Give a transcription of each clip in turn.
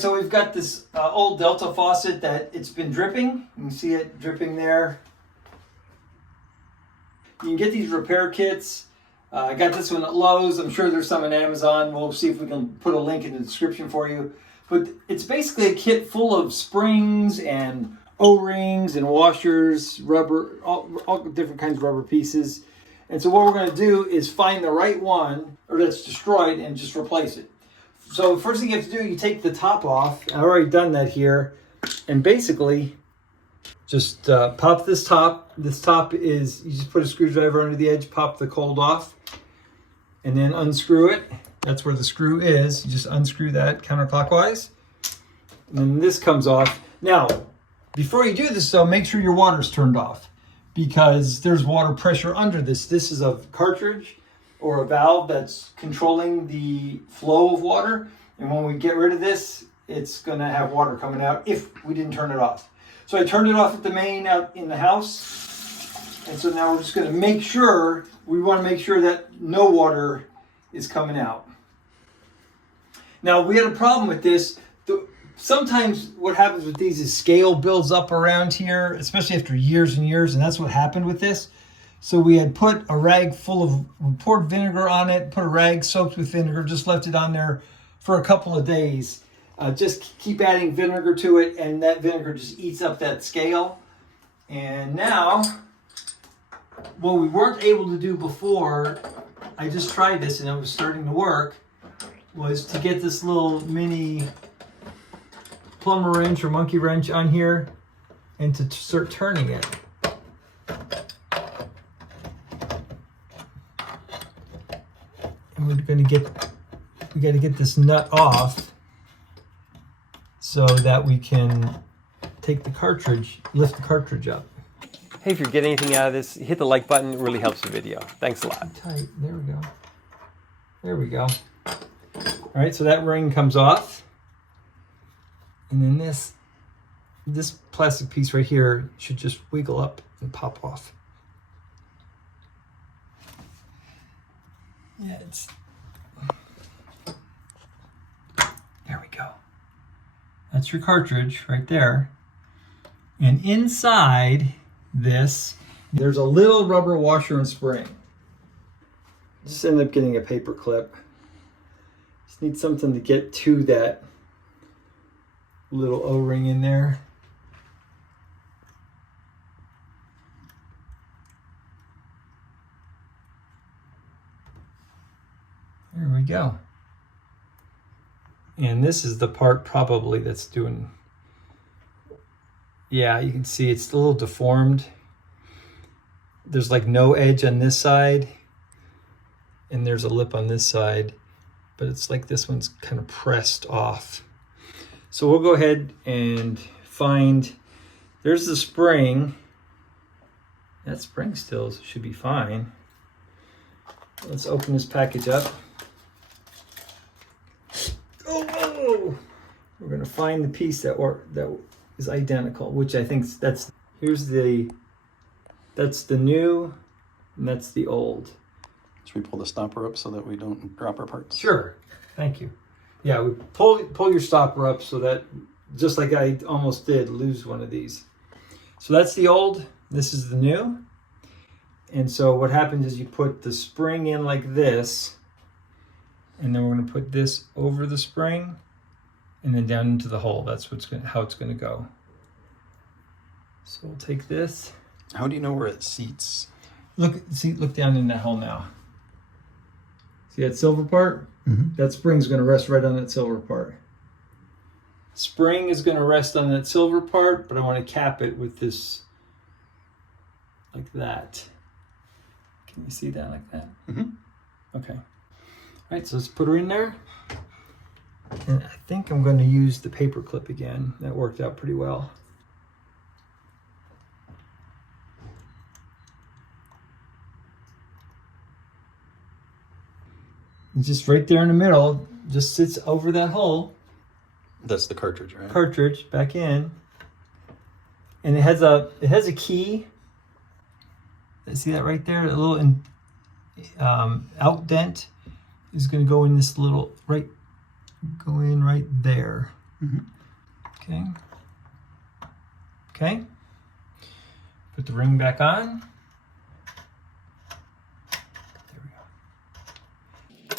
So we've got this old Delta faucet that it's been dripping. You can see it dripping there. You can get these repair kits. I got this one at Lowe's. I'm sure there's some on Amazon. We'll see if we can put a link in the description for you. But it's basically a kit full of springs and O-rings and washers, rubber, all different kinds of rubber pieces. And so what we're going to do is find the right one or that's destroyed and just replace it. So the first thing you have to do, you take the top off. I've already done that here. And basically, just pop this top. This top is, you just put a screwdriver under the edge, pop the cold off, and then unscrew it. That's where the screw is. You just unscrew that counterclockwise. And then this comes off. Now, before you do this though, make sure your water's turned off because there's water pressure under this. This is a cartridge or a valve that's controlling the flow of water. And when we get rid of this, it's gonna have water coming out if we didn't turn it off. So I turned it off at the main out in the house. And so now we're just gonna make sure, we wanna make sure that no water is coming out. Now we had a problem with this. Sometimes what happens with these is scale builds up around here, especially after years and years, and that's what happened with this. So we had put a rag full of, we poured vinegar on it, put a rag soaked with vinegar, just left it on there for a couple of days. Just keep adding vinegar to it, and that vinegar just eats up that scale. And now, what we weren't able to do before, I just tried this and it was starting to work, was to get this little mini plumber wrench or monkey wrench on here and to start turning it. And we got to get this nut off so that we can take the cartridge, lift the cartridge up. Hey, if you're getting anything out of this, hit the like button. It really helps the video. Thanks a lot. Tight. There we go. There we go. All right, so that ring comes off. And then this plastic piece right here should just wiggle up and pop off. Yeah, there we go. That's your cartridge right there. And inside this, there's a little rubber washer and spring. Just ended up getting a paper clip. Just need something to get to that little O-ring in there. There we go. And this is the part probably that's doing, yeah, you can see it's a little deformed. There's like no edge on this side and there's a lip on this side, but it's like this one's kind of pressed off. So we'll go ahead and find, there's the spring. That spring still should be fine. Let's open this package up. Oh, we're gonna find the piece that is identical, which I think that's the new and that's the old. Should we pull the stopper up so that we don't drop our parts? Sure, thank you. Yeah, we pull your stopper up so that, just like I almost did, lose one of these. So that's the old, this is the new. And so what happens is you put the spring in like this, and then we're gonna put this over the spring and then down into the hole. That's how it's gonna go. So we'll take this. How do you know where it seats? Look down in that hole now. See that silver part? Mm-hmm. That spring's gonna rest right on that silver part. Spring is gonna rest on that silver part, but I wanna cap it with this, like that. Can you see that like that? Mm-hmm. Okay. All right, so let's put her in there. And I think I'm gonna use the paper clip again. That worked out pretty well. It's just right there in the middle, just sits over that hole. That's the cartridge, right? Cartridge back in. And it has a key. See that right there? A little out dent is going to go in this little, go in right there. Okay. Okay. Put the ring back on.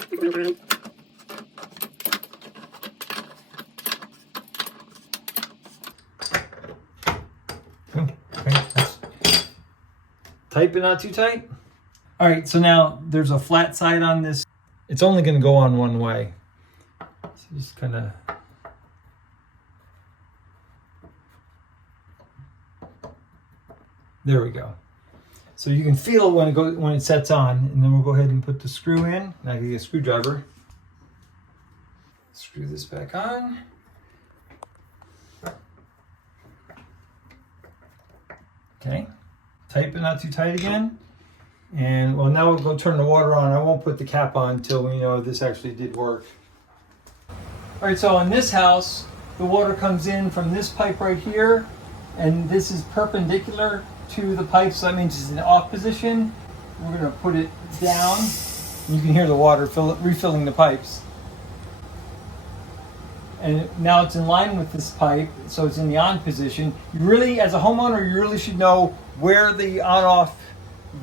There we go. Okay, that's tight but not too tight. All right, so now there's a flat side on this. It's only going to go on one way. So just kind of. There we go. So you can feel when it sets on, and then we'll go ahead and put the screw in. Now I can get a screwdriver. Screw this back on. Okay, tight but not too tight again. And well, now we'll go turn the water on. I won't put the cap on until we know this actually did work. All right, so in this house, the water comes in from this pipe right here, and this is perpendicular to the pipe, so that means it's in the off position. We're gonna put it down. You can hear the water refilling the pipes. And now it's in line with this pipe, so it's in the on position. You really, as a homeowner, you really should know where the on-off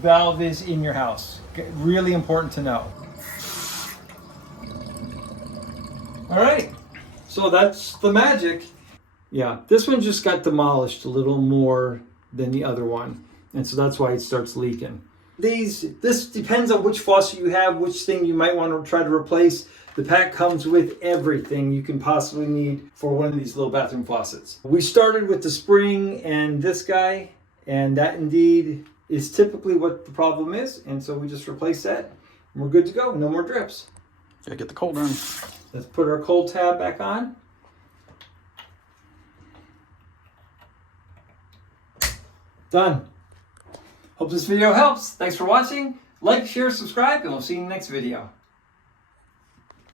valve is in your house. Really important to know. All right, so that's the magic. Yeah, this one just got demolished a little more than the other one, and so that's why it starts leaking. This depends on which faucet you have, which thing you might want to try to replace. The pack comes with everything you can possibly need for one of these little bathroom faucets. We started with the spring and this guy, and that indeed is typically what the problem is, and so we just replace that, and we're good to go. No more drips. Gotta get the cold on. Let's put our cold tab back on. Done. Hope this video helps. Thanks for watching. Like, share, subscribe, and we'll see you in the next video.